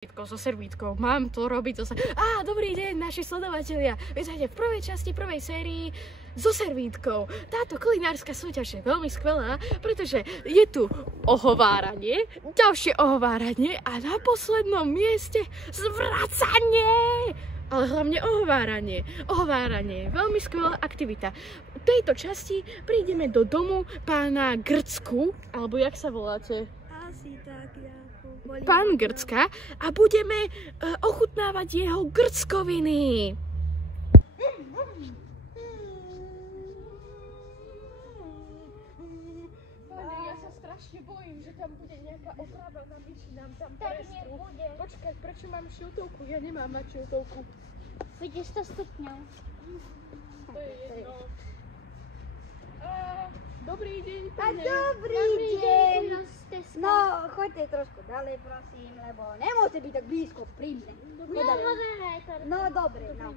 So servítkou. Mám to robiť so servítkou. Dobrý deň, naši sledovatelia. Vítajte v prvej časti, prvej sérii so servítkou. Táto kulinárska súťaž je veľmi skvelá, pretože je tu ohováranie, ďalšie ohováranie a na poslednom mieste zvracanie. Ale hlavne ohováranie. Ohováranie je veľmi skvelá aktivita. V tejto časti prídeme do domu pána Grcku, alebo jak sa voláte? Asi tak, ja. Pán Grcka a budeme ochutnávať jeho grckoviny. Pane, ja sa strašne bojím, že tam bude nejaká otrava na myši, nám tam prestrú. Počkaj, prečo mám šiltovku? Ja nemám mať šiltovku. Vidíš 100 stupňov. To je jedno. Dobrý deň, pane. Dobrý deň. No, choďte trošku ďalej, prosím, lebo nemôžete byť tak blízko, príjemne. No, dobre, no.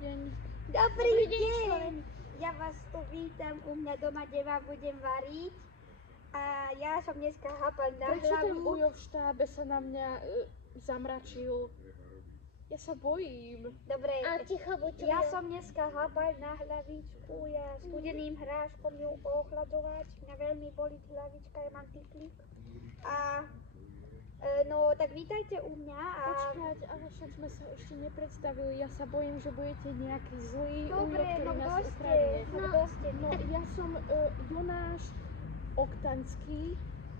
Dobrý deň. Ja vás tu vítam u mňa doma, kde vám budem variť. A ja som dneska hápal na hlavu. Prečo ten ujo v štábe sa na mňa zamračil? Ja sa bojím. Dobre, ticho buď. ja som dneska hápal na hlavičku, ja studeným hráškom ju ochladovať. Mňa veľmi bolí hlavička, ja mám tiklík. A no, tak vítajte u mňa a... Počkať, ale však sme sa ešte nepredstavili. Ja sa bojím, že budete nejaký zlý Dobre, ujo, ktorý no nás kto ste? ukradne. Kto ste? No, ja som Jonáš Oktanský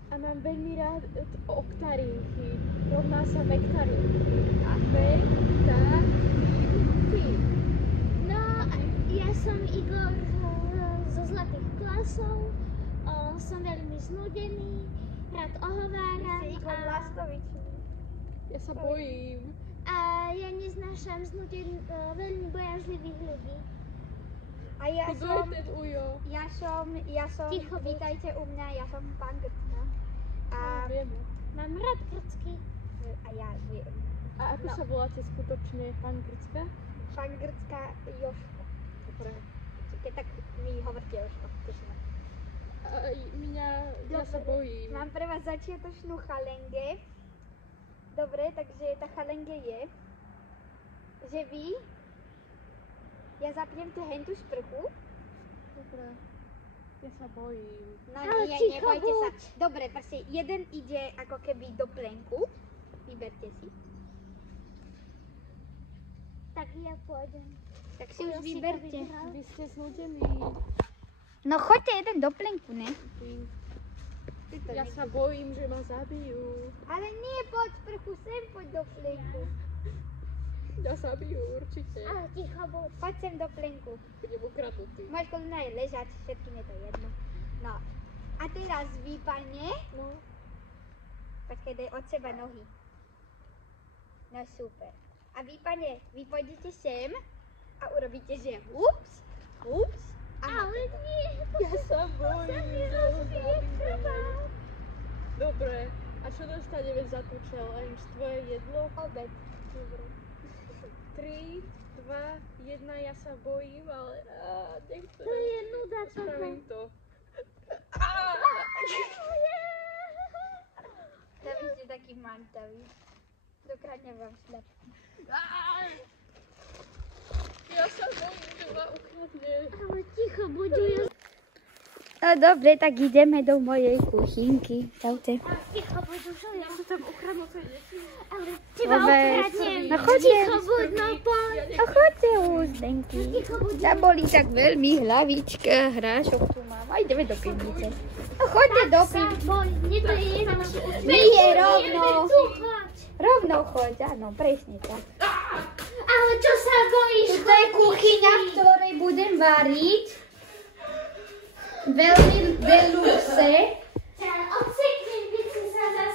a mám veľmi rád oktarinky. Rovná sa vektarinky. A vektarinky. No, ja som Igor zo Zlatých klasov. Som veľmi znudený, rád ohováram. Si Igor Lastovičný. Ja sa bojím. A ja neznášam veľmi bojažlivých ľudí. A ja Kto som... je ten ujo? Ja som... Ticho buď. Vítajte u mňa, ja som pán Grcka. A... Vieme. Mám rád grcky. A ja viem. A ako sa voláte skutočne, pán Grcka? Pán Grcka Jožko. Dobre. Keď tak mi hovorte Jožko. Ja sa bojím. Mám pre vás začiatočnú chalenge. Dobre, takže tá chalenge je, že vy, ja zapnem hentú sprchu. Dobre. Ja sa bojím. No Ale nie, ticho nebojte sa. buď. Dobre, proste jeden ide ako keby do plenku. Vyberte si. Tak ja pôjdem. Tak si už vyberte. Vy ste znudení. No choďte jeden do plenku, ne? Ja sa bojím, že ma zabijú. Ale nie, poď sprchu, sem poď do plenku. Ja zabijú určite. Ale ticho buď. Poď sem do plenku. Budem ukradnutý. Môžeš kľudne aj ležať, všetkým je to jedno. No. A teraz vy, pane. No. Počkaj, daj od seba nohy. No super. A vy, pane, vy pôjdete sem a urobíte, že hups, hups. Ale nie. Ja sa bojím, že ho zabijú. Dobre. A čo dostaneme za tú challenge? Tvoje jedlo? Obed. Dobre. 3, 2, 1, ja sa bojím, ale nechcem. To je nuda toto. Spravím to. Vy ste taký mantaví. Dokradnem vám šľap. Ja sa bojím, že ma ukradne. Ale ticho buď. No dobre, tak ideme do mojej kuchynky. Čaute. Ticho buď už. Ja sú tam ukradnuté deti. Ale teba Dobre. ukradnem. No choďte. Ticho buď, no poď. No choďte už, Denky. Ticho buď. Tá boli tak veľmi hlavička, hrášok tu mám. A ideme do pivnice. No choďte do pivnice. Boj, nedojím. Nie, rovno. Tu choď. Rovno choď, áno, presne tak. Ale čo sa bojíš? Toto je kuchyňa, v ktorej budem variť. Veľmi deluxe.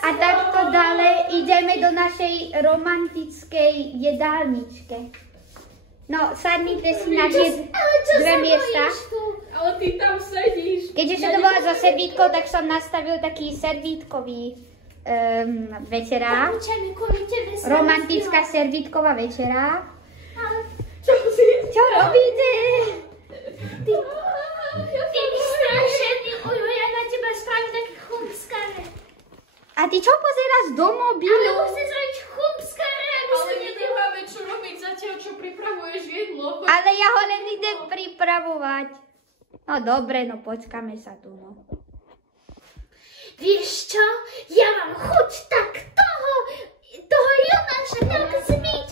A takto ďalej ideme do našej romantickej jedálničke. No, sadnite si na tie dve miesta. Ale ty tam sedíš. Keďže sa to volá so servítkou, tak som nastavil taký servítkový večera. Romantická servítková večera. Čo robíte? Ty mi strašený, ujo, ja na teba spravím taký chumpskare. A ty čo pozeráš do mobilu? Ale musíš robiť chumpskare, pripravovať. No dobre, no počkáme sa tu, no. Vieš čo? Ja mám chuť tak toho Jonáša tak zbiť,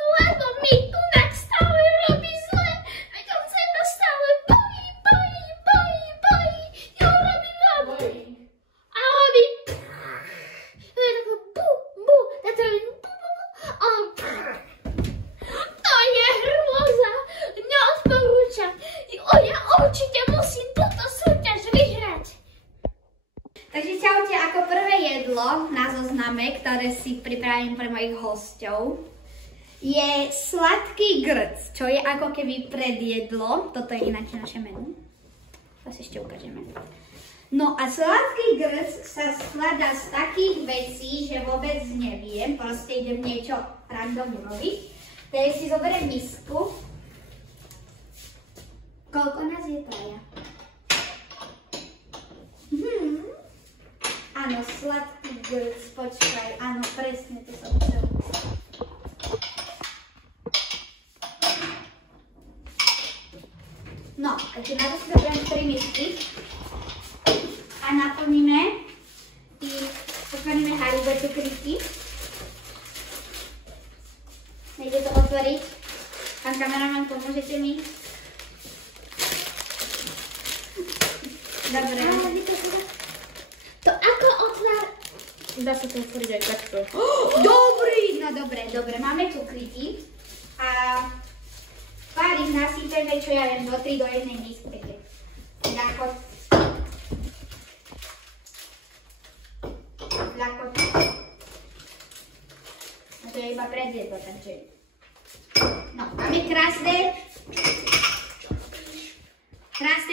lebo mi tunak stále robí zle. Veď on sa ma stále bojí. Ja robím a robí bu, a to je bu, a on to je hrôza. Neodporúčam. Ja určite musím túto súťaž vyhrať. Takže čaute, ako prvé jedlo na zozname, ktoré si pripravím pre mojich hosťov, je sladký grc, čo je ako keby predjedlo. Toto je ináč naše menu. To si ešte ukážeme. No a sladký grc sa skladá z takých vecí, že vôbec neviem. Proste idem niečo random urobiť. Takže si zoberiem misku. Koľko nás je traja? Áno, sladký grc, počkaj, áno, presne, to som chcel. No, takže na to si zoberiem 3 misky a naplníme pokladíme Haribo cukríky. Nejde to otvoriť. Pán kameraman, pomôžete mi? Dobre. To ako otvár... Dá sa to otvoriť aj takto. Dobrý! No dobre, máme cukríky a pár ich nasýpeme, čo ja viem, do 3 do 1 misky, také ľakot. A to je iba predjedlo, takže... No, máme krásne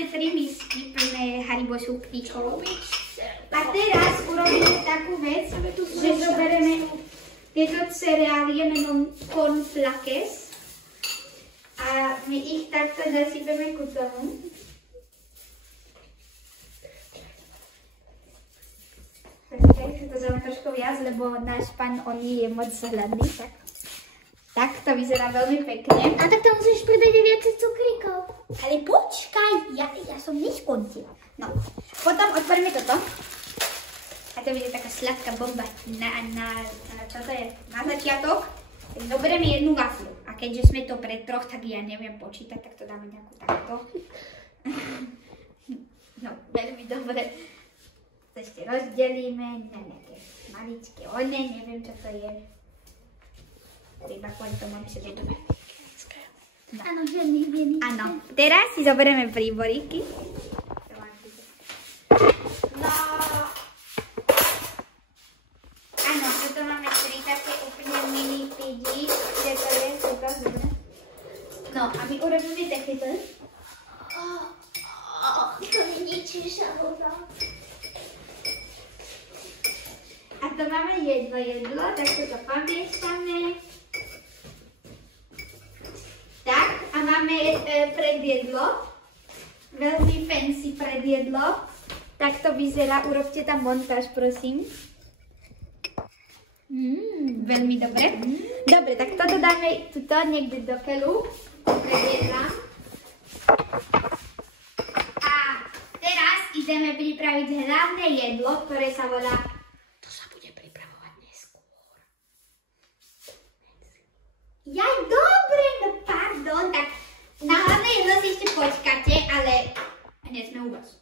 3 misky plné Haribo cukríkov. A teraz urobíme takú vec, že zoberieme tieto cereálie menom cornflakes a my ich takto zasypeme ku tomu. To zaujíma trošku viac, lebo náš pán, on je moc hladný, tak to vyzerá veľmi pekne. A tak tam musíš pridať viacej cukríkov. Ale počkaj, ja som neskončila. No, potom otvoríme toto. A to bude taká sladká bomba čo to je? Na začiatok. Tak zoberieme jednu waflu. A keďže sme to pre 3, tak ja neviem počítať, tak to dáme nejakú takto. No, veľmi dobre. To ešte rozdelíme na nejaké maličké neviem čo to je. Iba kvôli tomu, aby sa to dobre. Áno, žiadny. Áno, teraz si zoberieme príboríky. No. Áno, toto máme 3 také úplne mini pidi. Kde to je? Toto, dobre. No, a my urobíme takéto. To je ničíša voda. A to máme jedlo, tak toto pomiešame. Tak, a máme predjedlo. Veľmi fancy predjedlo. Tak to vyzerá, urobte tam montáž, prosím. Veľmi dobre. Dobre, tak toto dáme tuto niekde do keľu. Predjedla. A teraz ideme pripraviť hlavné jedlo, ktoré sa volá... To sa bude pripravovať neskôr. Ja, dobre, no pardon, tak na hlavné jedlo si ešte počkáte, ale hneď sme u vás.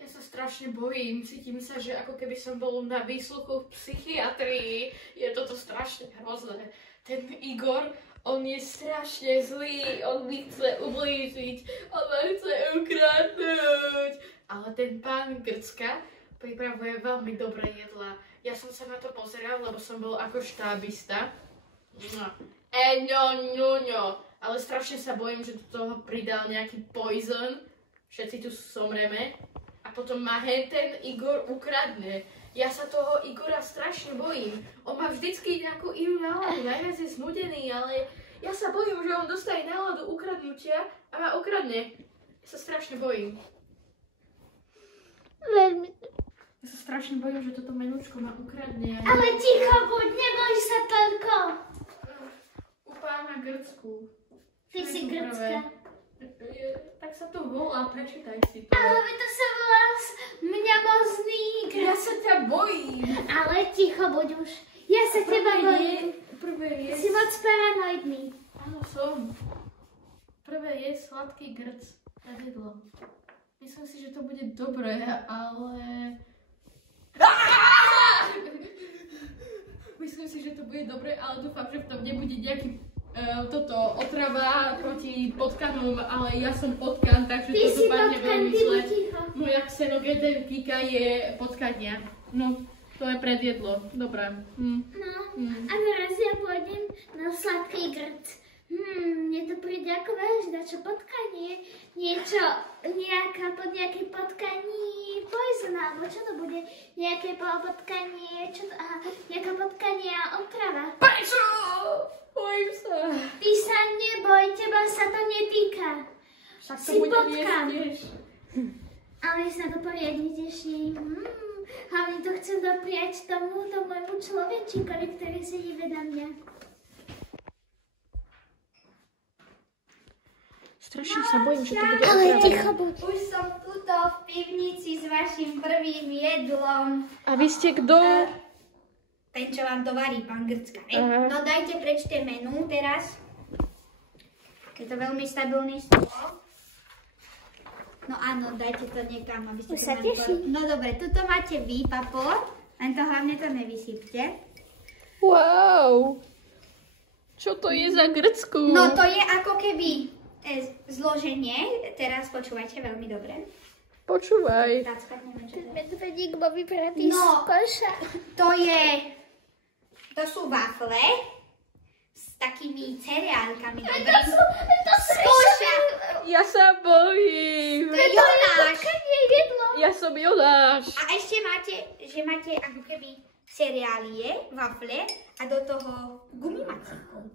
Ja sa strašne bojím, cítim sa, že ako keby som bol na výsluchu v psychiatrii. Je toto strašne hrozné. Ten Igor, on je strašne zlý, on mi chce ublížiť, on ma chce ukradnúť. Ale ten pán Grcka pripravuje veľmi dobré jedlá. Ja som sa na to pozeral, lebo som bol ako štábista. Ale strašne sa bojím, že do toho pridal nejaký poison. Všetci tu somreme. A potom ma ten Igor ukradne. Ja sa toho Igora strašne bojím. On má vždycky nejakú inú náladu. Najviac je znudený, ale ja sa bojím, že on dostane náladu ukradnutia a ma ukradne. Ja sa strašne bojím. Veľmi. Ja sa strašne bojím, že toto menúčko ma ukradne. Ale ticho buď, neboj sa toľko. U pána Grcku. Ty si Grcka. sa to volá, prečítaj si to. Ale to sa volá mňa mozník. Ja sa ťa bojím. Ale ticho buď už. Ja sa teba bojím. Prvé je... Si moc paranoidný. Áno, som. Prvé je sladký grc. Jedlo. Myslím si, že to bude dobré, ale... Myslím si, že to bude dobré, ale dúfam, že v tom nebude nejaký otrava proti potkanom, ale ja som potkan, takže Ty to si dopadne potkan, veľmi ty zle. buď ticho. Moja xenogenetika je potkania. No, to je predjedlo. Dobre. No, a teraz ja pôjdem na sladký grc. Mne to príde ako vážne, čo potkanie, niečo, nejaké potkanie poison, alebo čo to bude, nejaké potkanie, nejaká potkanie a otrava. Prečo? Bojím sa. Ty sa neboj, teba sa to netýka. Však to Si bude potkan. tiež. Ale sa to poriadne teší. Hlavne to chcem dopriať tomuto môjmu človečíkovi, ktorý sedí vedľa mňa. Strašne sa bojím, že to bude Ale otrava. ticho buď. Už som tuto v pivnici s vašim prvým jedlom. A vy ste kto? Ten, čo vám to varí, pán Grcka. Aha. No dajte, prečte menu teraz. Je to veľmi stabilný stôl. No áno, dajte to niekam, aby ste Už sa mali teším. No dobre, tuto máte vy, papo. Len to hlavne to nevysypte. Wow. Čo to je za grcku? No to je ako keby zloženie. Teraz počúvajte veľmi dobre. Počúvaj. Tácka, neviem, čo to je. Medvedík bol vypratý z No. koša. To sú wafle s takými cereálkami. To Skúša! Ja sa bojím. To je Jonáš. nie jedlo. Ja som Jonáš. A ešte máte ako keby cereálie, wafle a do toho gumimacíkov.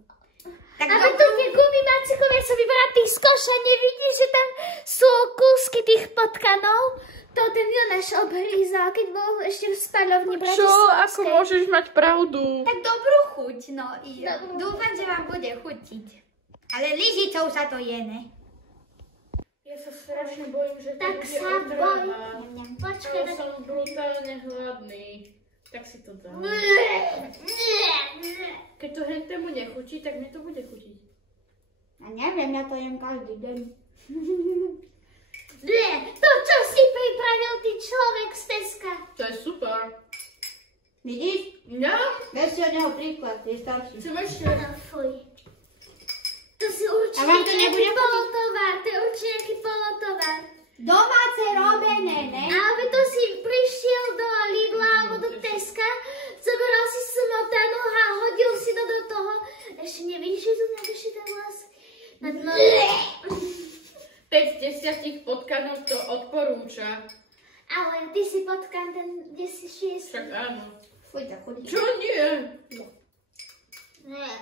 Tak Ale to tie gumimacikové sú vypratý z koša. Nevidíš, že tam sú kúsky tých potkanov? To ten Jonáš obhrízal, keď bol ešte v spaľovni Čo? Ako bratislavskej. môžeš mať pravdu? Tak dobrú chuť, no i dúfam, že vám bude chutiť. Ale lyžicou sa to je, ne? Ja sa strašne bojím, že to Tak bude sa otrava. Počkaj, Ale som brutálne hladný. Tak si to dám. Keď to hentému nechutí, tak mi to bude chutiť. A neviem, ja to jem každý deň. To, čo si pripravil ty človek z Teska. To je super. Vidíš? Ja? Ber si od neho príklad, je starší. Chcem ešte. No fuj. To si určite A vám to nebude nejaký polotovar. To je určite nejaký polotovar. Domáce robené, ne? Ale to si prišiel do Lidla alebo do Teska, zobral si smotanu a hodil si to do toho. Ešte nevidíš, že tu navyše ten vlas? Na dno. 5 z 10 potkanov to odporúča. Ale ty si potkan ten 10-6. Však áno. Fuj, to chudí. Čo nie? Nie.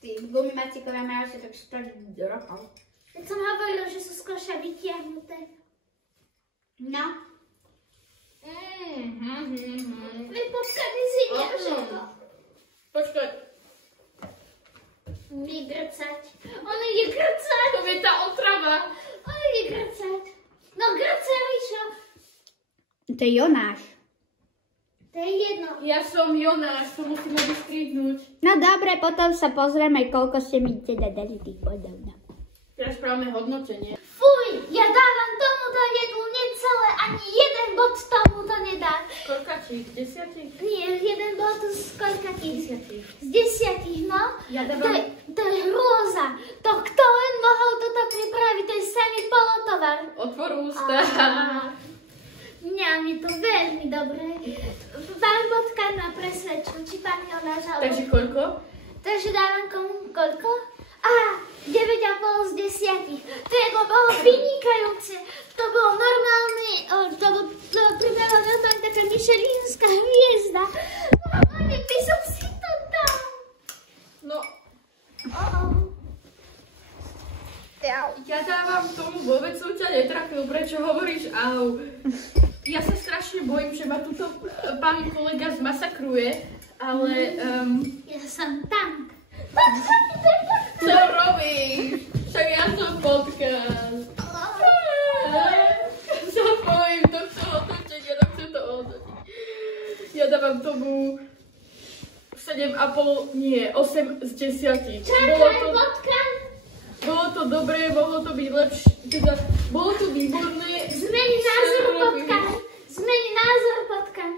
Ty gumimacíkové majú asi tak 100 rokov. Keď som hovoril, že sú z koša vytiahnuté. No. Vy potkany si všetko. Počkaj. Mi grcať. On ide grcať. To je tá otrava. On ide grcať. No grcaj, Ríšo. To je Jonáš. To je jedno. Ja som Jonáš, to musíme vystrihnúť. No dobre, potom sa pozrieme, koľko ste mi teda dali tých bodov. No. Teraz správne hodnotenie. Fuj, ja dávam tomuto jedlu necelé, ani jeden bod tomuto nedám. Koľkatých? 10? Nie, jeden bod z koľkatých? 10. Z 10, no. Ja To dávam... je hrôza. To kto len mohol toto pripraviť, to je samý polotovar. Otvor ústa. Mňa mi to veľmi dobre. Pán Potkan ma presvedčil, či pán Jonáš, alebo... Takže koľko? Takže dávam komu koľko? 9,5 z 10. To jedlo bolo vynikajúce. To bolo normálne, to pripravila na to taká mišelínska hviezda. Normálne by som si to dal. No, ja dávam tomu vôbec som ťa netrafil, prečo hovoríš au. Ja sa strašne bojím, že ma tuto pán kolega zmasakruje, ale... Ja som tank. Čo robíš? Však ja som potkan. 7,5, nie, 8 z 10. Čakaj, potkan. Bolo to dobré, mohlo to byť lepšie, teda bolo to výborné. Zmeni názor, potkan. Zmeni názor, potkan.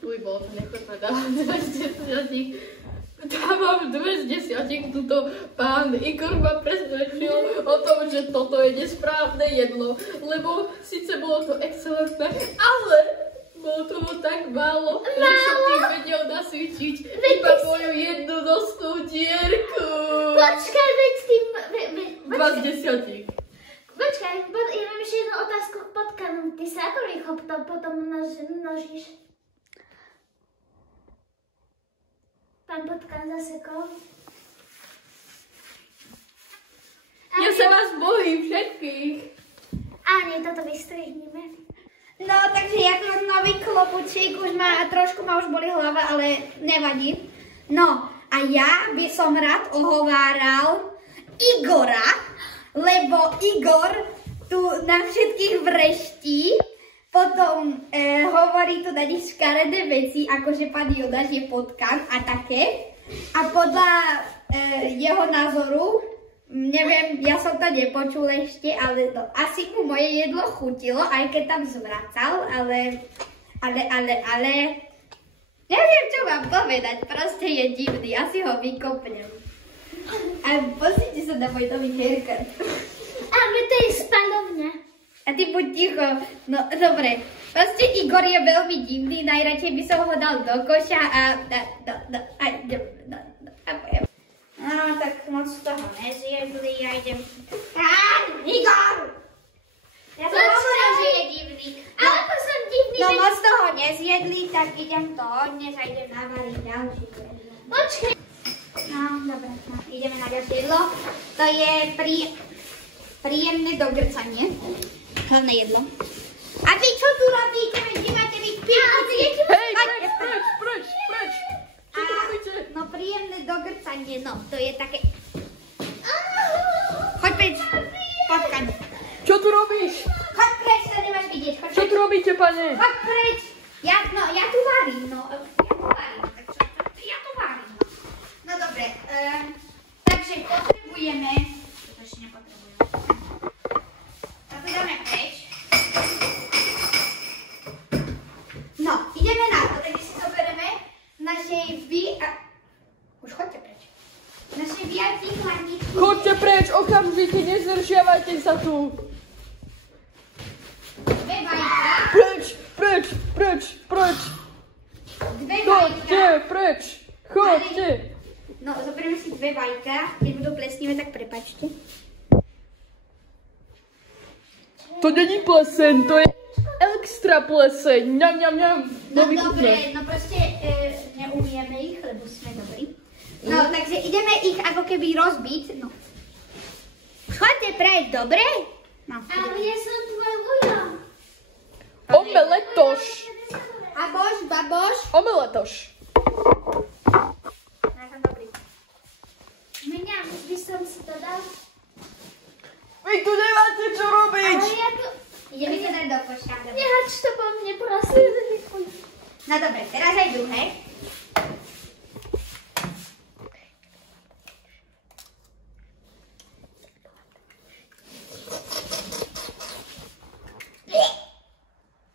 Fuj, bolo to nechutné, dávam 2 z 10. Dávam 2 z 10, tuto pán Igor ma presvedčil o tom, že toto je nesprávne jedlo, lebo síce bolo to excelentné, ale bolo toho tak málo, že som tým vedel nasvítiť iba moju jednu nosnú dierku. Počkaj, veď tým... 2 z 10. Počkaj, ja mám ešte jednu otázku k potkanu. Ty sa ako rýchlo potom množíš? Pán potkan zasekol. Ja sa vás bojím všetkých. A nie, toto vystrihneme. No, takže ja tu mám nový klobučík, už ma už boli hlava, ale nevadí. No, a ja by som rád ohováral Igora, lebo Igor tu na všetkých vreští, potom hovorí tu na nich škaredé veci, akože pán Jodáš je potkan a také. A podľa jeho názoru, neviem, ja som to nepočul ešte, ale no, asi mu moje jedlo chutilo, aj keď tam zvracal, ale neviem, čo mám povedať, proste je divný, asi ho vykopnem. A pozrite sa na môj nový haircut. Ale to je spalovňa. A ty buď ticho. No, dobre. Proste Igor je veľmi divný, najradšej by som ho dal do koša a pojem. No, tak moc toho nezjedli, ja idem... Igor! Ja som hovoril, že je divný. Ale to som divný, no, že... moc toho nezjedli, tak idem to odniesť a idem navariť ďalší jedlo. Počkaj. No, dobre, no, ideme na ďalšie jedlo. To je príjemné dogrcanie. Hlavné jedlo. A vy čo tu robíte? Vy máte byť píšnici. Hej, preč! Čo tu robíte? No, príjemné dogrcanie, no, to je také... Choď preč, potkaň. Čo tu robíš? Choď preč, to nemáš vidieť, choď preč. Čo tu robíte, pane? Choď preč. Ja tu varím, no. Ja tu varím, no. No, dobre, takže potrebujeme... To ešte nepotrebujeme. To dáme preč. No, ideme na to, takže si zoberieme našej Už choďte preč. Naše VIP chladničky. Choďte preč, okamžite, nezdržiavajte sa tu. 2 vajka. Preč. 2 vajka. Choďte preč, choďte. No, zoberieme si 2 vajka. Keď budú plesnivé, tak prepáčte. To není pleseň, to je extra pleseň. Ňam. No dobre, no proste neumieme ich, lebo sme dobrí. No, takže ideme ich ako keby rozbiť. No. Choďte preč, dobre? No, Ale ja som tvoj ľuďo. Omeletoš. Baboš. Omeletoš. Ja som dobrý. Mňa, by som si to dal. Vy tu nemáte čo robiť. Ale ja to... Ideme sa dať do koša. Nehač to po mne, prosím. No dobre, teraz aj druhé.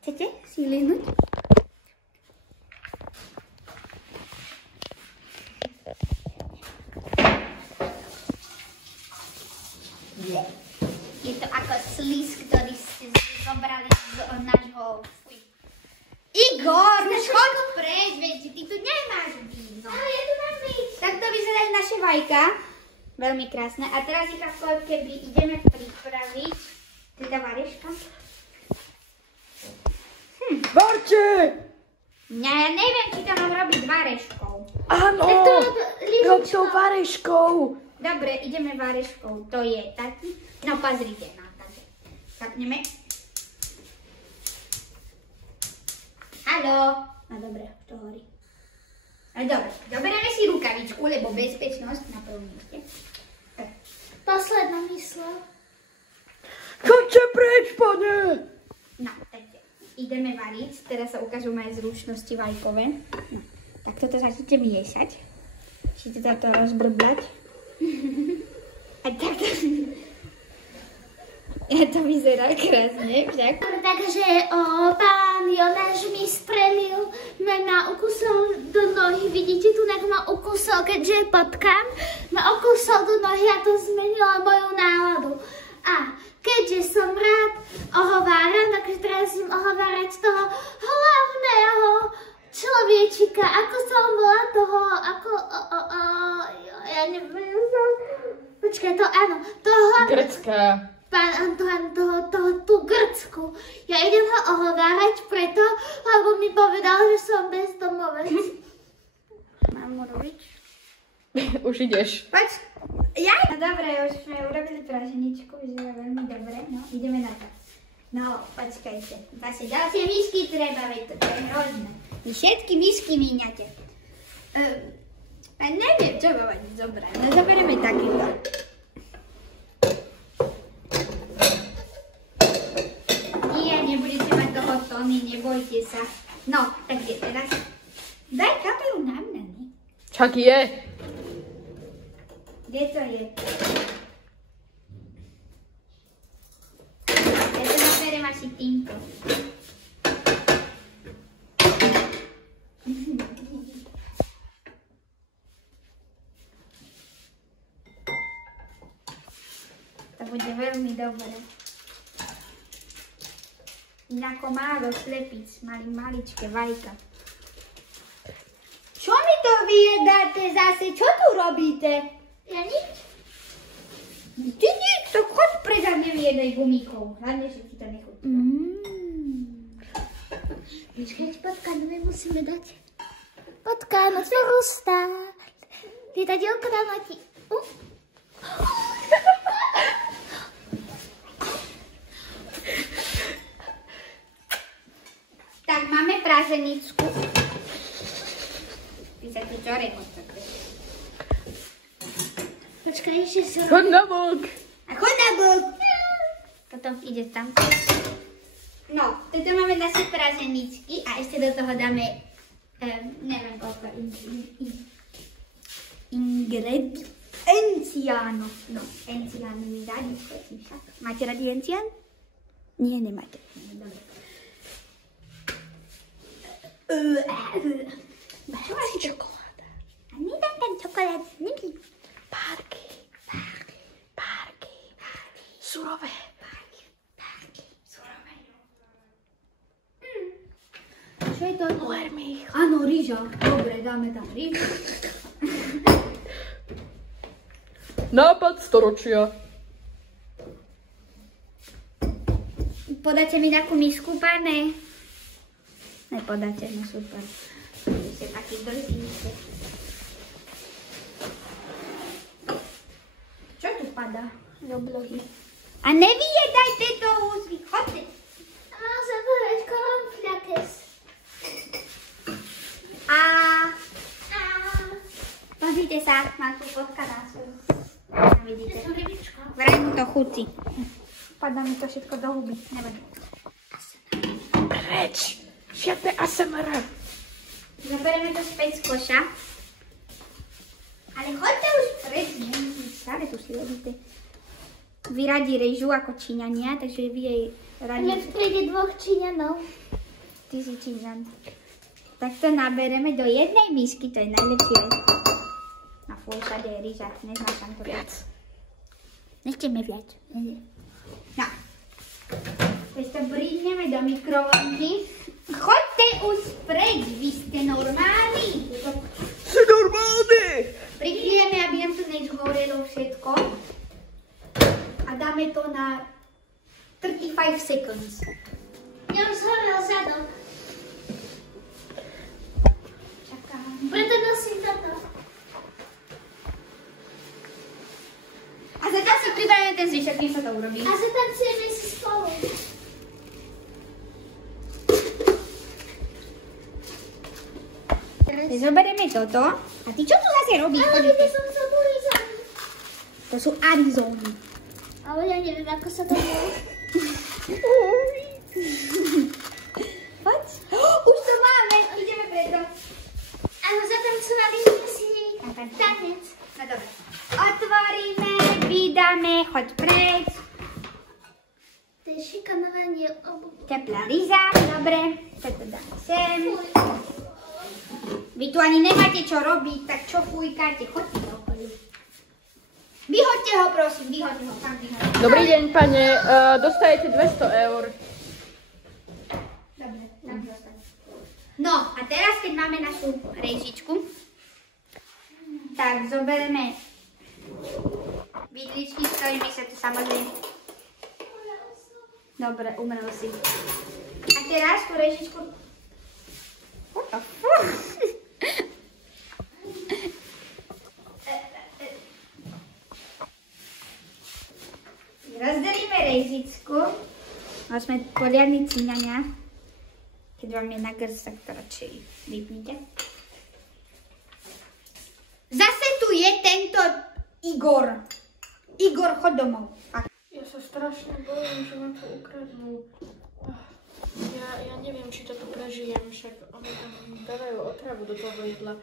Chcete si lihnúť? Je to ako slíz, ktorý ste zobrali z nášho... Igor, už choď preč, veď ty tu nemáš víno. Ale ja tu mám byť. Takto vyzerajú naše vajka. Veľmi krásne. A teraz ich ako keby ideme pripraviť. Teda vareška. Varte! Ja neviem, či to mám robiť vareškou. Áno, rob to vareškou. Dobre, ideme vareškou. To je taký. No, pozrite. No, takže. Zapneme. Haló. No dobre, už to horí. No dobre, zoberieme si rukavičku, lebo bezpečnosť na prvom mieste. Posledná mysl. Choďte preč, pane. No, takže ideme variť. Teraz sa ukážu moje zručnosti vajkové. No. Tak toto začnete miešať. Čiže to rozbrbať. A takto... To vyzerá krásne, však. Takže pán Jonáš mi sprelil, ma ukusol do nohy, vidíte tu, tak ma ukusol, keďže je potkán, ma ukusol do nohy a to zmenilo moju náladu. A keďže som rád ohováram, takže teraz idem ohovárať toho hlavného človečika, ako som bola toho, ja neviem, počkaj, to áno, toho hlavného. Grecká. Pán Antoine, tú Grcku. Ja idem ho ohovárať preto, lebo mi povedal, že som bezdomovec. Mám mu robiť? Už ideš. Poď. Ja? No dobre, už sme urobili praženičku, vyzerá veľmi dobre, no ideme na to. No, počkajte. Zase ďalšie misky treba, veď to je hrozné. Vy všetky misky míňate. Neviem, čo ma vadiť zobrať. No zoberieme takýto. Nebudete mať toho Tony, nebojte sa. No, takže teraz daj kameru na mňa, ne? Čak je. Kde to je? Ja to naberiem asi týmto. To bude veľmi dobré. Inako málo slepic, mali maličké vajka. Čo mi to vyjedáte zase? Čo tu robíte? Ja nič. Ty nič, to choď predať nevyjedaj gumíkov. Hlavne, že ti to nechutí. Počkajte, potkánu mi musíme dať. Potkánu, vyrústa. Lietadielko dáme ti. Tak máme praženičku. Ty sa tu čo rekontakuje? Počkaj, ešte sa... Chod na bok. A chod na bok. Potom ide tam. No, toto máme naše praženičky a ešte do toho dáme, neviem koľko enciáno. No, enciáno mi radi, chodím však. Máte radi encián? Nie, nemáte. Dobre. Čo máš čokoláda? A nedám tam čokolád, nebí. Párky. Surové. Surové. Čo je to? Lermich. Áno, rýža. Dobre, dáme tam rýžu. Nápad storočia. Podáte mi takú misku, pane? Nepodáte, no super. Ste taký drzí. Čo tu padá do oblohy? A nevyjedajte to úzvy, chodte. Mám zabrať kornflakes. A pozrite sa, mám tu fotka na svoju. Vidíte? To rybička. Vraj mu to chutí. Padá mi to všetko do huby. Nevadí. Preč. Žiadne ASMR. Zaberieme to späť z koša. Ale choďte už preč, stále tu si robíte. Vy radi rýžu ako Číňania, takže vy jej radi... Hneď príde 2 Číňanov. Ty si Číňan. Tak to nabereme do jednej misky, to je najlepšie. Na všade je rýža, neznášam to viac. Nechceme viac. No. Teď to brídneme do mikrovlnky. Choďte už preč, vy ste normálni. Si normálny. Prikryjeme, aby nám to nezhorelo všetko. A dáme to na 35 seconds. Ja už zhorel zadok. Čakám. Preto nosím toto. A zatiaľ si pripravíme ten zvyšok, kým sa to urobí. A zatancujeme si spolu. Zoberieme toto. A ty čo tu zase robíš? Ale to som sa polízala. To sú Arizóny. Ale ja neviem, ako sa to volá. Poď. Už to máme, ideme preto. Áno, tancovali sme si tanec. No dobre. Otvoríme, vydáme, choď preč. To je šikanovanie obu. Teplá Liza, dobre. Toto dáme sem. Vy tu ani nemáte čo robiť, tak čo fújkáte, choďte do okolia. Vyhoďte ho, prosím, vyhoďte ho, kam vyhoďte. Dobrý deň, pane, dostajete 200 eur. Dobre, tam zostaň. No, a teraz, keď máme našu rejžičku, tak zoberieme vidličky, s ktorými sa tu samozrejme... Dobre, umrel si. A teraz tú rejžičku... What the fuck? Rozdelíme rejžičku. A sme poriadni cíňania. Keď vám je na grz, tak to radšej vypnite. Zase tu je tento Igor. Igor, chod domov. Ja sa strašne bojím, že ma to ukradnú. Ja neviem, či toto prežijem, však oni tam dávajú otravu do toho jedla.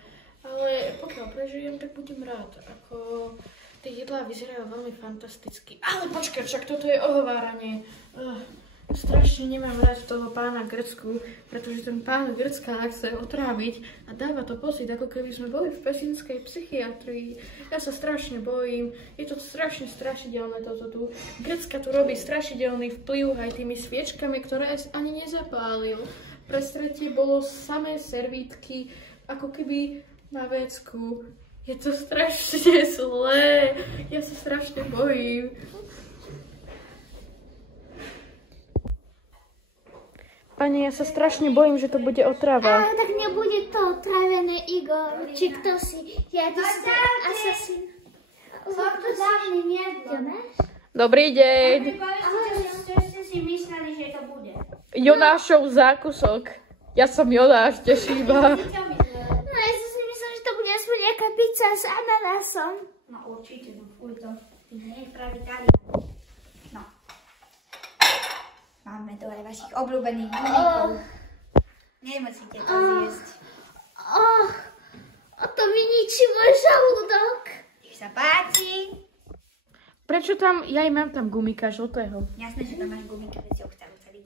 Ale pokiaľ prežijem, tak budem rád. Ako tie jedlá vyzerajú veľmi fantasticky. Ale počkaj, však toto je ohováranie. Strašne nemám rád toho pána Grcku, pretože ten pán Grcka chce otráviť a dáva to pocit, ako keby sme boli v pezinskej psychiatrii. Ja sa strašne bojím, je to strašne strašidelné toto tu. Grcka tu robí strašidelný vplyv aj tými sviečkami, ktoré ani nezapálil. Pre stretie bolo samé servítky, ako keby na vecku. Je to strašne zlé, ja sa strašne bojím. Pani, ja sa strašne bojím, že to bude otrava. Ale tak nebude to otravené, Igor. Či kto si? Ja to som asasín. Dobrý deň. Čo ste si mysleli, že to bude? Jonášov zákusok. Ja som Jonáš, teší ma. No ja som si myslela, že to bude aspoň nejaká pizza s ananásom. No určite, no fuj to. Ty nie je pravý Talian. No. Máme tu aj vašich obľúbených gulikov. Nemusíte to zjesť. A to mi ničí môj žalúdok. Nech sa páči. Prečo tam, ja mám tam gumika žltého. Jasné, že tam máš gumika, veď si ho chcel celý.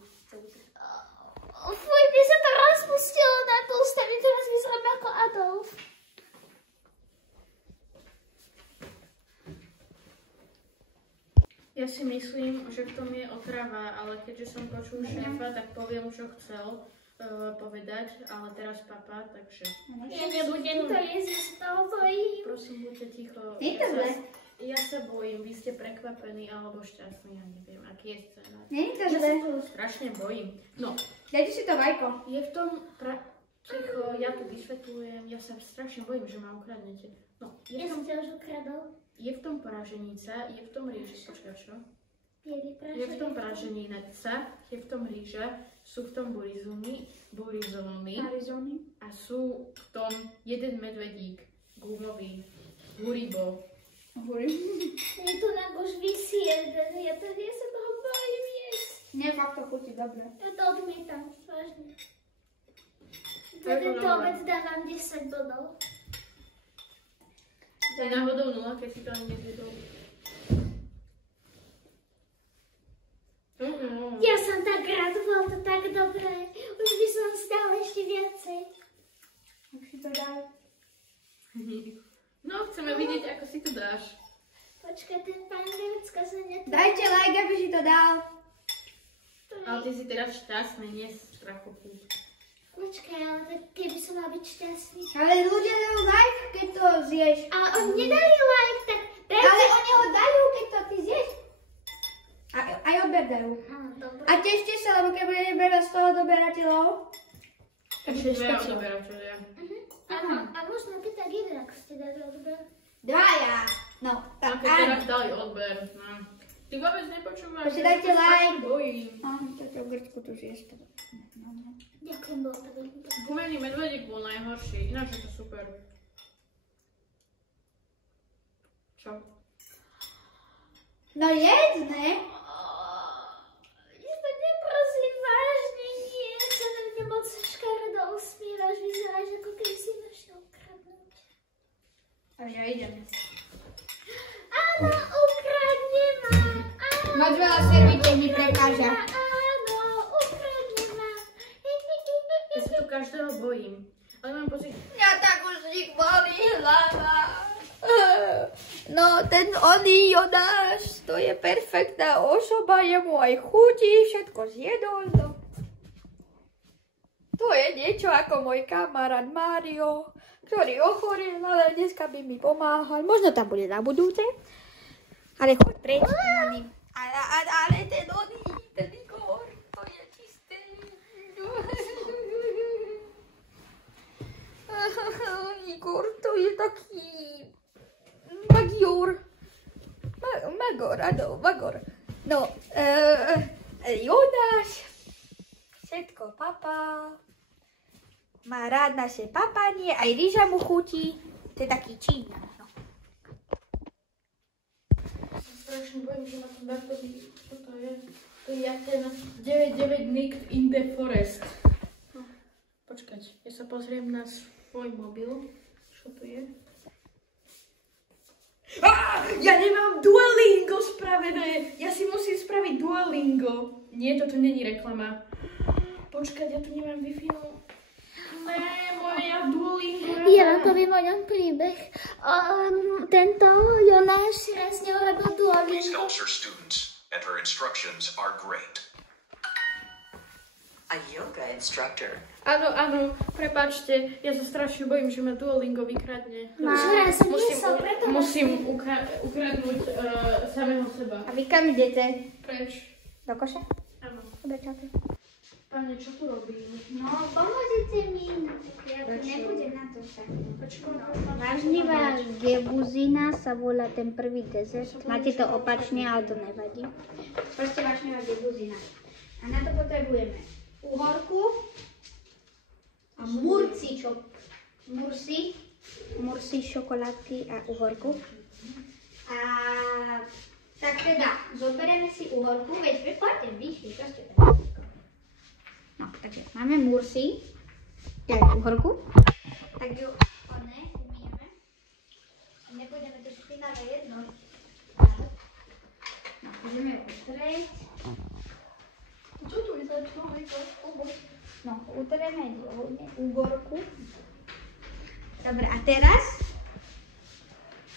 Fuj, mi sa to rozpustilo na tlste, mi teraz vyzerám ako Adolf. Ja si myslím, že v tom je otrava, ale keďže som počul šéfa, tak poviem, čo chcel povedať, ale teraz papa, takže... Ja nebudem to jesť, z toho bojím. Prosím, buďte ticho. Nie je to zle. Ja sa bojím, vy ste prekvapení alebo šťastní, ja neviem, aký je scénar. Nie je to Ja zle. sa toho strašne bojím. No, Dajte si to vajko. je v tom... Ticho, ja tu vysvetľujem, ja sa strašne bojím, že ma ukradnete. No, Ja som ťa už ukradol. je v tom praženica, je v tom ríže, počkaj, čo? Bielý Je v tom prašenica. praženica, je v tom ríže, sú v tom burizóny a sú v tom jeden medvedík, gumový, huribo. Je tu na už visí jeden, ja sa toho bojím jesť. Nie, fakt to chutí dobre. Ja to odmietam, vážne. To je Za tento dobré. obed dávam 10 bodov. To je náhodou 0, keď si to ani nezjedol. Ja som tak rád, bolo to tak dobré. Už by som si dala ešte viacej. Už si to dal. No, chceme vidieť, ako si to dáš. Počkaj, ten pán Grecka sa netá. Dajte like, aby si to dal. Ale ty si teraz šťastný, nie strachopút. Počkaj, ale tak keby som mal byť šťastný. Ale ľudia dajú like, keď to zješ. A oni nedali like, tak dajte. Ale oni ho dajú, keď to ty zješ. Aj odber dajú. Dobre. A tešte sa, lebo keď budete berať z toho doberateľov. Ešte dve odoberateľia. A možno keď tak jeden, ako ste dali odber. Dvaja. No, A tak keď áno. teraz dali odber. No. Ty vôbec nepočúvaš. Takže dajte like. Bojím. Toto grčku tu zješ. Ďakujem, bolo to veľmi dobré. Gumený medvedík bol najhorší, ináč je to super. Čo? No jedz, ne? Ja to neprosím vážne, nie. Sa na mňa moc škaredo usmívaš, vyzeráš, ako keby si ma šiel kradnúť. A ja idem. Áno, ukradne ma. Mať veľa servitiek mi prekáža. Áno, ukradne ma. Ja sa tu každého bojím. Ale mám pocit... Ja tak už nich bolí hlava. No, ten oný Jonáš, to je perfektná osoba, jemu aj chutí, všetko zjedol. No. To je niečo ako môj kamarát Mário, ktorý ochorel, ale dneska by mi pomáhal. Možno tam bude na budúce. Ale choď preč, oný. Ale ten oný, ten Igor, to je čisté. Igor, to je taký... Magor. No, Jonáš, všetko papa, má rád naše papanie, aj rýža mu chutí, to je taký Číňan, no. Strašne bojím, že ma to dá čo to je? To je jak ten 99 Nicked in the Forest. No, počkať, ja sa pozriem na svoj mobil, čo to je? Ja nemám Duolingo spravené. Ja si musím spraviť Duolingo. Nie, toto není reklama. Počkať, ja tu nemám Wi-Fi. Moja Duolingo. Ja vám poviem o ňom príbeh. Tento Jonáš raz neurobil Duolingo. Please help her students, and her instructions are great. A yoga instructor. Áno, prepáčte, ja sa strašne bojím, že ma Duolingo vykradne. Musím ukradnúť samého seba. A vy kam idete? Preč? Do koša? Áno. Dobre, čaute. Pane, čo tu robím? No, pomôžete mi. Ja tu nebudem na to však. Vážnivá gebuzina sa volá ten prvý dezert. Máte to opačne, ale to nevadí. Proste vážnivá gebuzina. A na to potrebujeme uhorku a mursi šokoládky a uhorku. A tak teda, zoberieme si uhorku, veď poďte, vyšli, čo ste teda. No, takže máme mursi, uhorku, tak ju umýjeme. Nebudeme to špinavé jedno. No, budeme ju utrieť. Čo tu je za človek? No, utreme úgorku. Dobre, a teraz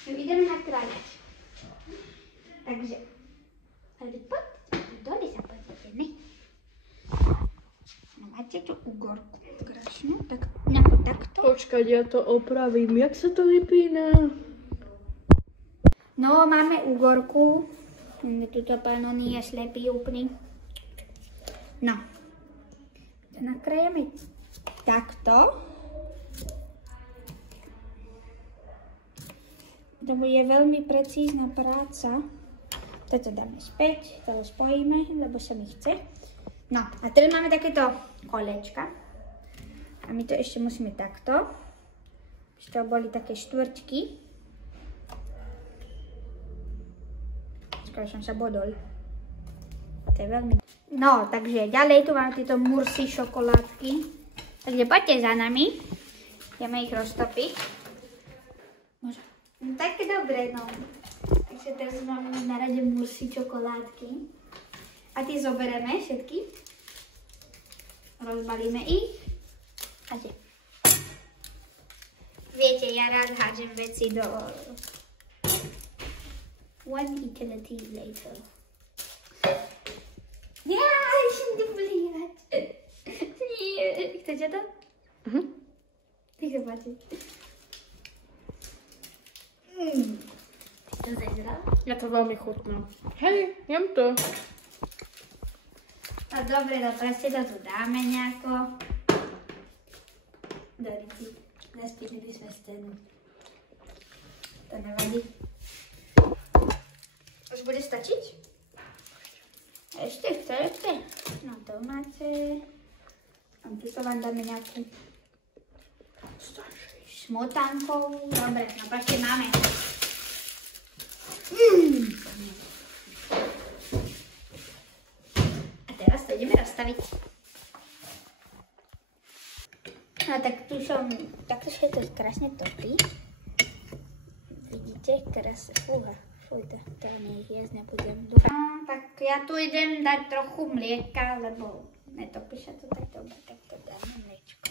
ju ideme nakrájať. Takže, ale poďte, dole sa poďte, ne? No, máte tu úgorku krásnu, tak takto. Počkať, ja to opravím. Jak sa to vypína? No, máme úgorku. Tuto pán oný je slepý úplný. No, to nakrájeme takto. To bude veľmi precízna práca. Toto dáme späť, to spojíme, lebo sa mi chce. No, a teraz máme takéto kolečka. A my to ešte musíme takto. Ešte to boli také štvrťky. Skoro som sa bodol. To je veľmi... No, takže ďalej tu máme tieto mursi šokoládky. Takže poďte za nami. Ideme ich roztopiť. Môžem. No tak dobre, no. Takže teraz máme na rade mursi čokoládky. A tie zoberieme všetky. Rozbalíme ich. A že? Viete, ja rád hádžem veci do... One eternity later. Ja, ešte neblíhať. Chcete to? Nech sa páči. Ty to zjedal? Ja to veľmi chutná. Hej, jem to. No dobre, no proste to tu dáme nejako. Dorici, nespínili sme scénu. To nevadí. Už bude stačiť? Ešte chcete? No to máte. A tuto vám dáme nejakú smotankovú. Dobre, no proste máme. A teraz to ideme rozstaviť. No tak tu som, takto sa to krásne topí. vidíte, teraz fúha. Fuj, to ani ich jesť nebudem. Tak ja tu idem dať trochu mlieka, lebo netopí sa to tak dobre, tak to dáme mliečko.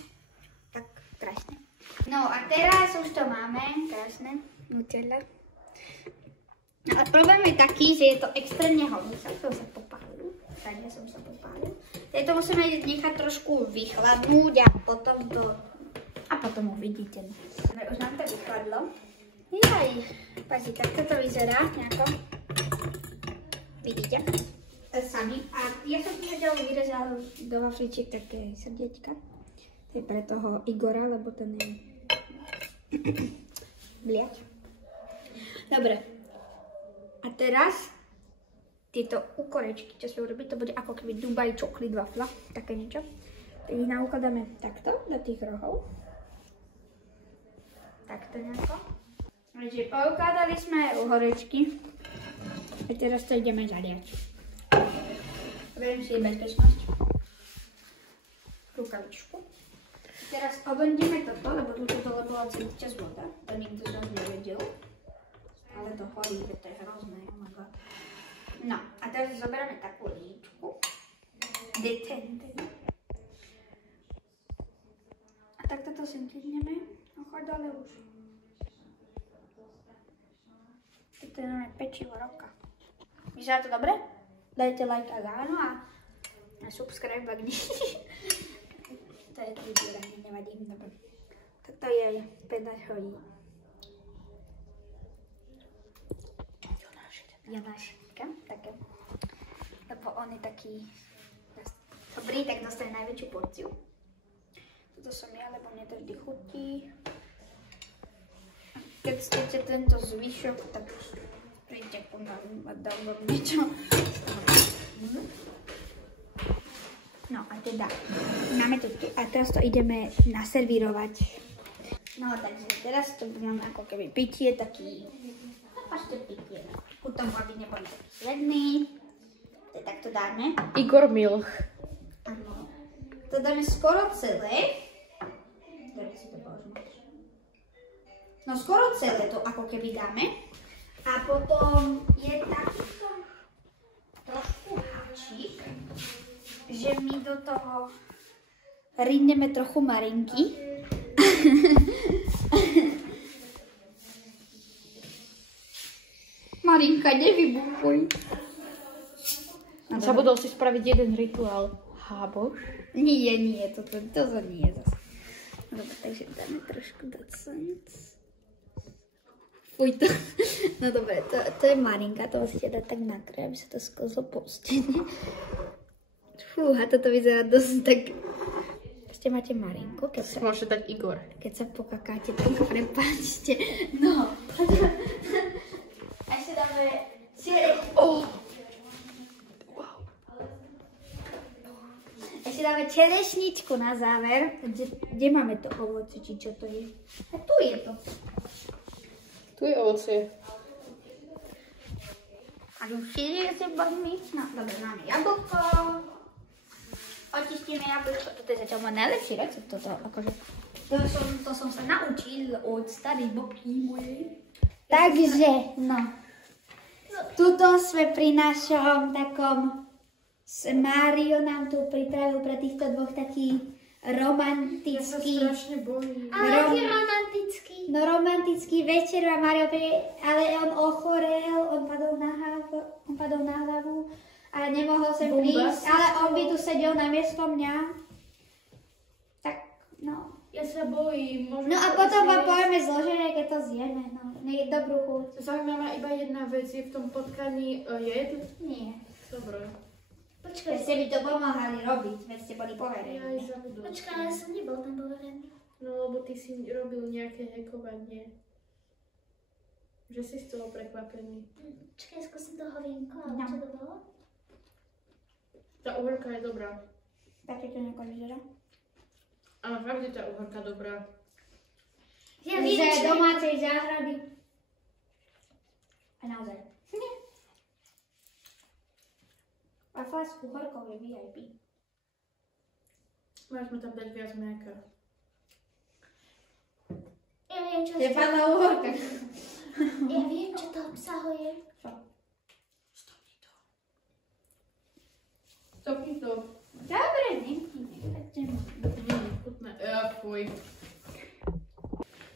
Tak krásne. No a teraz už to máme, krásne, Nutella. A problém je taký, že je to extrémne horúce, to sa popálil. Tady som sa popálil. Tieto musíme nechať trošku vychladnúť a potom uvidíte. Už nám to vychladlo. Jaj, pazi, takto to vyzerá nejako. Vidíte? Sami. A ja som vyrezal do wafličiek také srdiečka. To je pre toho Igora, lebo ten je bliač. Dobre. A teraz tieto ukorečky, čo sa urobí, to bude ako keby Dubai chocolate wafla, také niečo. Tak ich naukladáme takto do tých rohov. Takto nejako. Takže poukladali sme uhorečky. A teraz to ideme zaliať. Beriem si bezpečnosť. Rukavičku. Teraz obrníme toto, lebo tu dole bola celý čas voda. To nikto z nás nevedel. Ale to horí, že to je hrozné. Oh my god. No, a teraz zoberieme takú líčku. Detente. A takto to sem tihneme. Choď dole už. Toto je nové pečivo roka. Vyzerá to dobre? Dajte like ak áno a subscribe ak nie. To je taký výrazne, nevadí. Dobre. Toto je 15 hodín. Janáška, také. Lebo on je taký dobrý, tak dostane najväčšiu porciu. Toto som ja, lebo mne to vždy chutí. Keď chcete tento zvyšok, tak príďte ku nám a dám vám niečo. No a teda, máme to tu a teraz to ideme naservírovať. No takže teraz to mám ako keby pitie, taký, pašte pitie. Potom vody neboli taký sredný. Tak to dáme. Igor Milch. Áno. To dáme skoro celé. No skoro celé to ako keby dáme. A potom je takýto trošku háčik, že my do toho rýneme trochu marinky. Marinka, nevybuchuj. Zabudol si spraviť jeden rituál. Háboš? Nie, to nie je zase. Dobre, takže dáme trošku do slnc. Fuj to. No dobre, to je marinka, to musíte dať tak na kraj, aby sa to sklzlo po stene. Fúha, toto vyzerá dosť tak... Ešte máte marinku, keď sa... Môže dať Igor. Keď sa pokakáte, tak prepáčte. No. A ešte dáme... Ešte dáme čerešničku na záver. Kde máme to ovoce, či čo to je? A tu je to. Tu je ovocie. A tu všetci sa bavíme. No, dobre, máme jablko. Očistíme jablko. Toto je zatiaľ môj najlepší recept. Toto, akože... To som sa naučil od starej bobky mojej. Takže, no. Tuto sme pri našom takom... Mário nám tu pripravil pre týchto dvoch taký romantický... Ja sa strašne bojím. Ale aký romantický? No romantický večer a Mário, ale on ochorel, on padol na hlavu a nemohol sem prísť, ale on by tu sedel namiesto mňa. Tak, no. Ja sa bojím. No a potom vám povieme zložené, keď to zjeme, no. Nech dobrú chuť. Zaujíma ma iba jedna vec, je v tom potkaní jed? Nie. Dobre. Počkaj, ste mi to pomáhali robiť, veď ste boli poverení. Ja aj zabudol. Počkaj, ale som nebol tam poverený. No lebo ty si robil nejaké hekovanie. Že si z toho prekvapený. Počkaj, skúsim toho vínko, ale čo to bolo? Tá uhorka je dobrá. Tak to nejako vyzerá. Ale fakt je tá uhorka dobrá. Ja vidím, z domácej záhrady. A naozaj. Wafla s uhorkou je VIP. Môžeme tam dať viac mlieka. Ja viem, čo ste... Je padla uhorka. Ja viem, obsahuje? Stopni to. Dobre, nechni. Chutné. Fuj.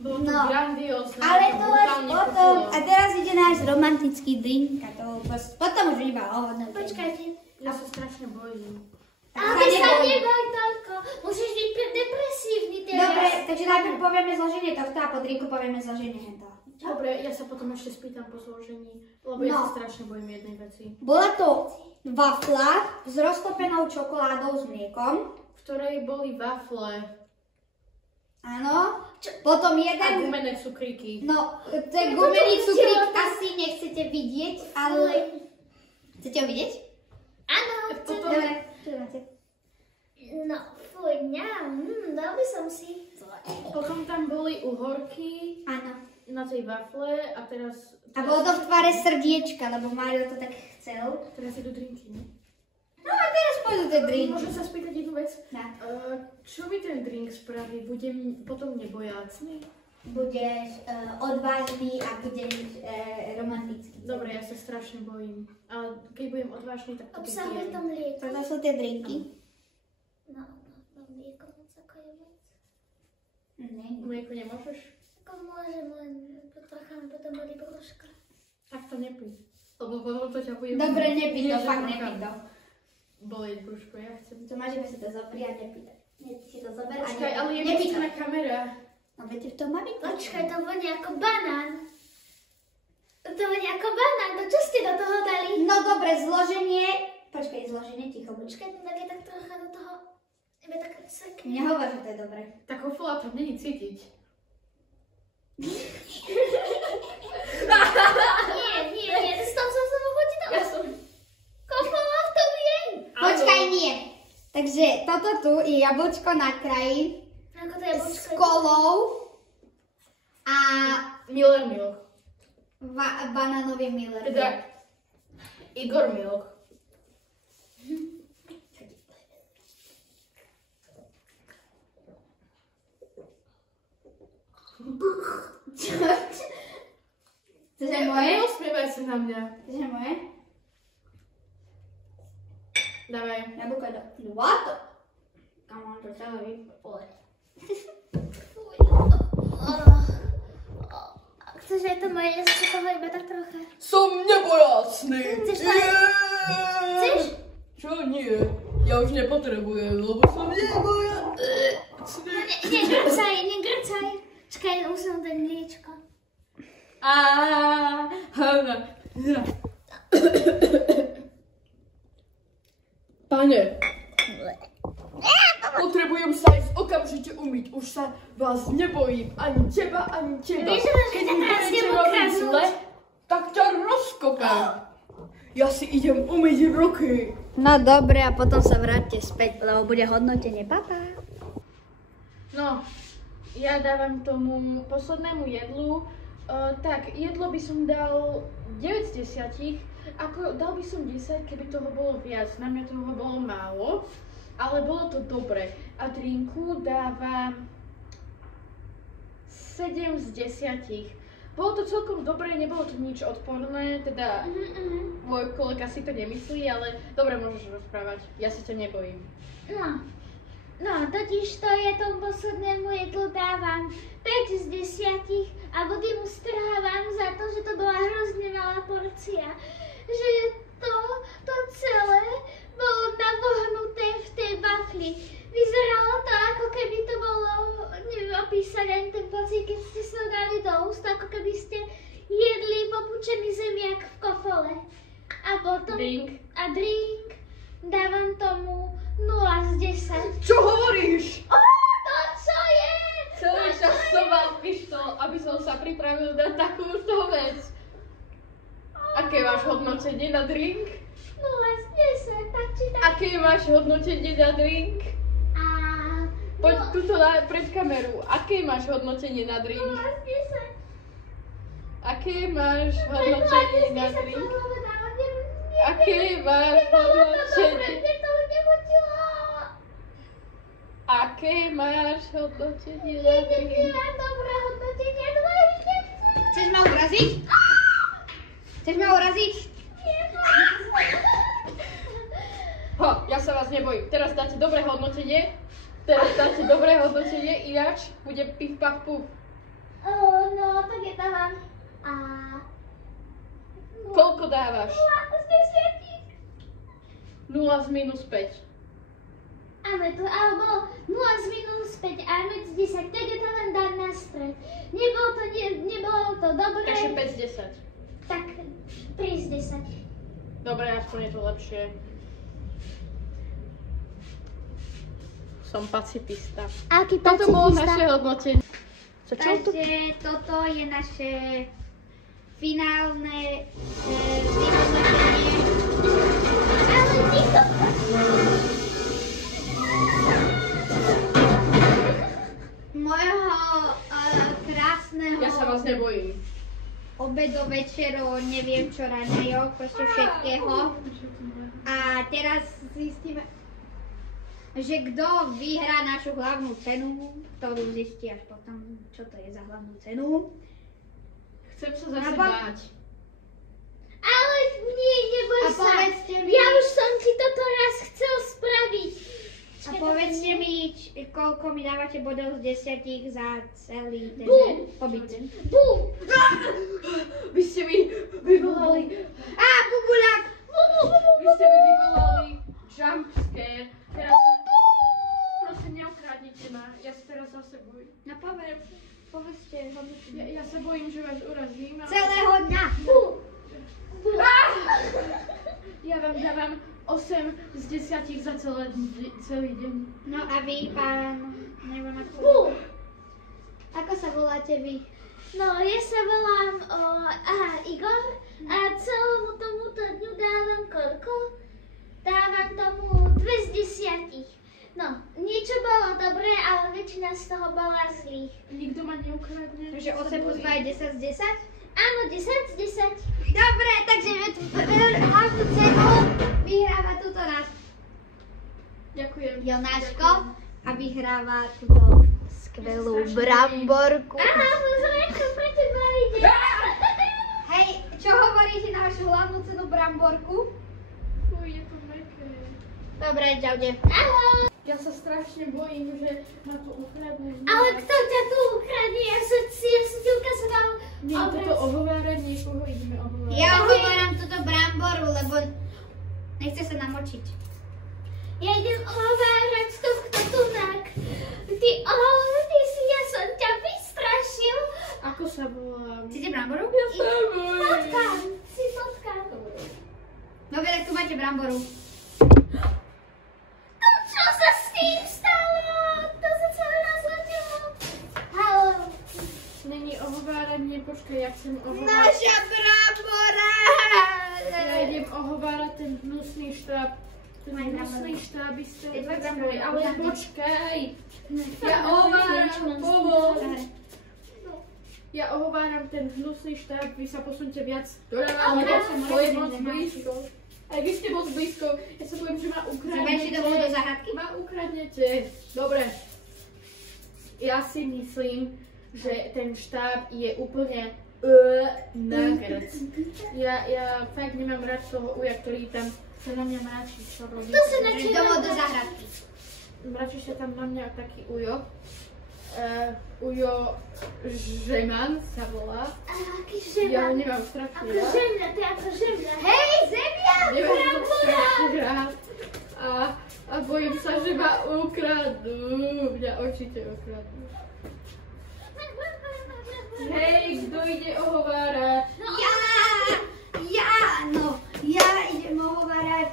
Bolo to No, grandiózne. ale to až brutálne potom. chutilo. A teraz ide náš romantický drink a to potom už iba ohodnotenie. Počkajte. Ja sa strašne bojím. Aby sa neboj toľko. Musíš byť depresívny teraz. Dobre, takže najprv povieme zloženie tohto a po drinku povieme zloženie hento. Dobre, ja sa potom ešte spýtam po zložení, lebo ja sa strašne bojím jednej veci. Bola to wafla s roztopenou čokoládou s mliekom. V ktorej boli wafle Áno. Potom a jeden... gumené cukríky. No, ten gumený cukrík asi nechcete vidieť, ale... Chcete ho vidieť? Áno, Potom, Dobre, čo máte? No, fuj, dal by som si. potom tam boli uhorky Áno. na tej wafle a teraz... A bolo to v tvare srdiečka, lebo Mario to tak chcel. Teraz idú drinky, ne? No a teraz pôjdu tie drinky. Môžem sa spýtať jednu vec? Tak. Čo mi ten drink spraví? Budem potom nebojácný? Budeš odvážny a budeš romantický. Dobre, ja sa strašne bojím. Ale keď budem odvážny, tak to Obsahuje to vypijem. mlieko. Toto sú tie drinky. No, mlieko moc ako je moc. Nie. Mlieko nemôžeš? Ako môžem, len trocha mi potom boli brúška. Tak to nepij. Lebo potom to ťa bude... Dobre, nepí to, Nie, že fakt brúška nepí to. Bolieť brúško, ja chcem. To máš, iba si to zoberie a nepí to. Nie, ty si to zober a Počkaj, ale je nepí to. na kamera. No viete, v tom má byť. Počkaj, to vonia ako banán. To vonia ako banán, to čo ste do toho dali? No dobre, zloženie. Počkaj, zloženie, ticho buď. Počkaj, ten tak je tak trocha do toho, iba tak sekne. Nehovor, že to je dobre. Tak hofola tam není cítiť. Nie, s tom som sa chodila. Ja som... Kofola to je. Počkaj, nie. Takže toto tu je jablčko na kraji Ako to je s bočko? kolou a Miller Milk. banánový Miller. Teda Igor Milk. To je moje? Neusmievaj sa na mňa. To je moje? Dávaj. Jablko je do... What? Come on, to celé vypole. Chceš aj to moje ešte toho iba tak trocha? Som nebojácný. Chceš to aj? Chceš? Čo nie? Ja už nepotrebujem, lebo som nebojácný. Negrcaj. Čakaj, musím dať mliečko. Pane, potrebujem sa ísť okamžite umyť. Už sa vás nebojím. Ani teba, ani teba. Vieš, že Keď ťa mi teraz budete idem robiť ukradnúť. zle, tak ťa rozkopem. Ja si idem umyť ruky. No dobre, a potom sa vráťte späť, lebo bude hodnotenie. Papa. No, ja dávam tomu poslednému jedlu. Tak, jedlo by som dal 9 z 10. Ako, dal by som 10, keby toho bolo viac. Na mňa toho bolo málo, ale bolo to dobre. A drinku dávam 7 z 10. Bolo to celkom dobré, nebolo to nič odporné, teda môj kolega si to nemyslí, ale dobre, môžeš rozprávať. Ja si ťa nebojím. No, totiž to ja tomu poslednému jedlu dávam 5 z 10 a vody mu strhávam za to, že to bola hrozne malá porcia. Že to celé bolo navohnuté v tej wafli. Vyzeralo to, ako keby to bolo, neviem opísať ani ten pocit, keď ste sa dali do úst, ako keby ste jedli popúčený zemiak v kofole. A potom... Drink. A drink dávam tomu 0 z 10. Čo hovoríš? To čo je? Celý čas som mal pištol, aby som sa pripravil na takúto vec. Aké máš hodnotenie na drink? 0 z 10, tak či tak. Aké máš hodnotenie na drink? A... Poď tuto pred kameru. Aké máš hodnotenie na drink? 0 z 10. Aké máš hodnotenie na drink? Aké máš hodnotenie? Mne to nechutilo. Aké máš hodnotenie na drink? Nemám dobré hodnotenie, 2 z 10. Chceš ma uraziť? Chceš ma uraziť? Ja sa vás nebojím. Teraz dáte dobré hodnotenie. Ináč bude pif paf puf. No, tak ja dávam. A... Koľko dávaš? 0 z 10. 0 z minus 5. Áno, to, alebo 0 z minus 5 a 5 z 10, tak je to len dať na stred. Nebolo to dobré. Takže 5 z 10. Tak 3 z 10. Dobre, aspoň je to lepšie. Som pacifista. Aký Toto bolo naše hodnotenie. Takže toto je naše finálne vyhodnotenie. Ale ticho. Mojho krásneho Ja sa vás nebojím. obedo, večero, neviem čo raňajok, proste všetkého. A teraz zistíme, že kto vyhrá našu hlavnú cenu, ktorú zistí až potom, čo to je za hlavnú cenu. Chcem sa zase báť. Ale nie, neboj A sa. povedzte mi- Ja už som ti toto raz chcel spraviť. A povedzte mi, koľko mi dávate bodov z 10 za celý ten Bum. pobyt. Bum. Vy ste mi vyvolali. Bubulák! Vy ste mi vyvolali jump scare. Teraz prosím, neukradnite ma. Ja sa teraz zase bojím. No povedzte, hodnotím. Ja sa bojím, že vás urazím. Celého dňa. Ja vám dávam 8 z 10 za celý deň. No a vy, pán, neviem Bum. ako sa voláte vy? No, ja sa volám Igor a celému tomuto dňu dávam koľko? Dávam tomu 2 z 10. No, niečo bolo dobré, ale väčšina z toho bola zlých. Nikto ma neukradne. Takže 8 plus 2 je 10 z 10? Áno, 10 z 10. Dobre, takže hlavnú cenu vyhráva túto náš Ďakujem. Jonáško a vyhráva túto skvelú bramborku. Aha, pozriečko, pre teba ide. Hej, čo hovoríte na vašu hlavnú cenu bramborku? Fuj, je to meké. Dobre, čaute. Ahoj. Ja sa strašne bojím, že ma to ukradne. Ale kto ťa tu ukradne? Ja som ti ukazoval Nie, toto ohovárať niekoho ideme ohovárať. Ja ohováram túto bramboru, lebo nechce sa namočiť. Ja idem ohovárať tohto tunak. Ja som ťa vystrašil. Ako sa volám? Chcete bramboru? Potkám, si potkám. Dobre, tak tu máte bramboru. Čo sa s tým stalo? To sa celé rozhodilo. Haló. Není ohováranie, počkaj, ja chcem ohovárať. Naša brambora! Ja idem ohovárať ten hnusný štáb. Ten hnusný štáb by ste počkaj, ale počkaj. Ja ohováram, pomoc. Ja ohováram ten hnusný štáb, vy sa posunte viac. Ale to je moc blízko. Aj vy ste moc blízko. Ja sa poviem, že ma ukradnete. do záhradky? Ma ukradnete. Dobre. Ja si myslím, že ten štáb je úplne na krc. Ja fakt nemám rád toho uja, ktorý tam sa na mňa mračí. Čo robí? To sa na čo Do záhradky. Mračí sa tam na mňa taký ujo. Ujo Žeman sa volá. Aký Ja ho žemľa? nemám strašne Ako rád. žemľa, to je ako žemľa. Hej, zemia! Nemám ho strašne rád. A bojím sa, že ma ukradnú. Mňa určite ukradnú. Hej, kto ide ohovárať? Ja idem ohovárať.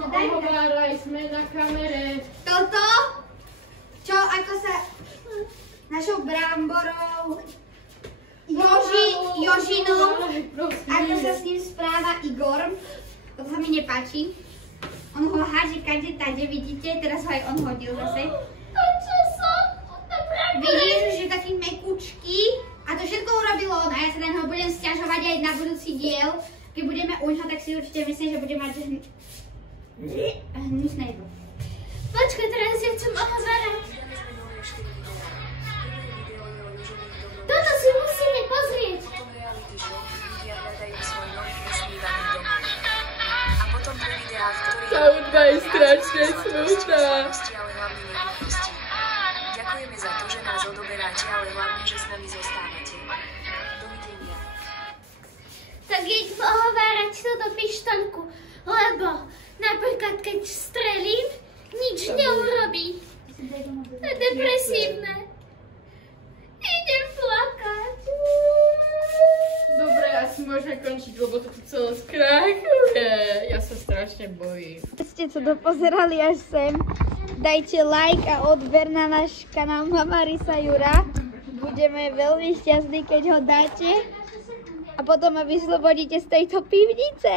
Ohováraj, sme na kamere. Toto, čo ako sa našou bramborou Jožinou, ako sa s ním správa Igor, to sa mi nepáči. On ho háže kade tade, vidíte, teraz ho aj on hodil zase. To čo som? Vidíš, že je taký mekučký a to všetko urobilo on a ja sa na neho budem sťažovať aj na budúci diel. Keď budeme u ňoho, tak si určite myslím, že bude mať hnusné jedlo. Počkaj, teraz ja chcem ohovárať. Toto si musíme pozrieť. strašne smutná. Ale hlavne nenávisti. Ďakujeme za to, že nás odoberáte, ale hlavne, že s nami zostávate. Dovidenia. Tak idem ohovárať túto pištoľku, lebo napríklad keď strelím, nič neurobí. To je depresívne. Idem plakať. Dobre, asi môžeme končiť, lebo to tu celé skrachuje. Ja sa strašne bojím. Keď ste to dopozerali až sem, dajte like a odber na náš kanál Mama Risa Jura. Budeme veľmi šťastní, keď ho dáte. A potom ma vyslobodíte z tejto pivnice.